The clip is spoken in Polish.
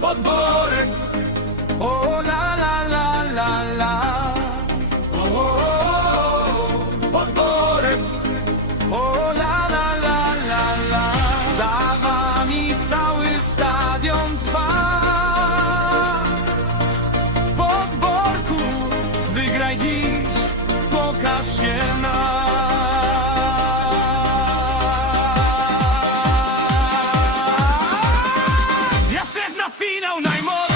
Podborek O la la la la la. Podborek O la la la la la. Za wami cały stadion trwa. Podborku Wygraj dziś. Pokaż się nam me no name